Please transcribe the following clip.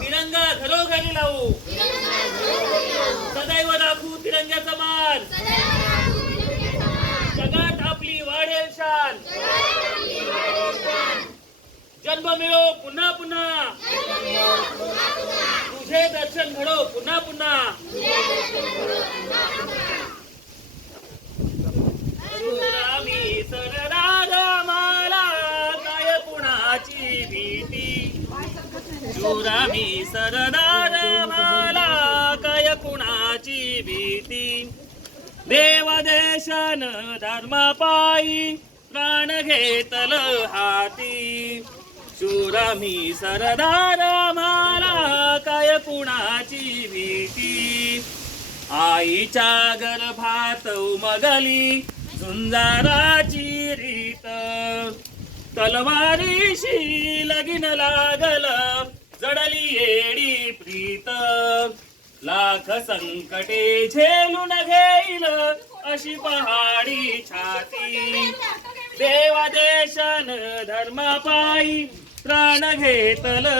तिरंगा घरोघरी लावू. सदैव राखू तिरंग्याचा मान. जगात आपली वाढेल शान. जन्म मिळो पुन्हा पुन्हा. तुझे दर्शन घडो पुन्हा पुन्हा. कुणाची भीती. सुरामी सरदार मला काय कुणाची भीती? देवदेशन धर्मापायी प्राण घेतल हाती. शूरामी सरदार मला काय कुणाची भीती? आईच्या गर्भात उमगली झुंजाराची तलवारीशी लगीन लागल. जडली येडी प्रीत. लाख संकटे झेलून घेईल अशी पहाडी छाती. देवादेशन धर्मापायी प्राण घेतल.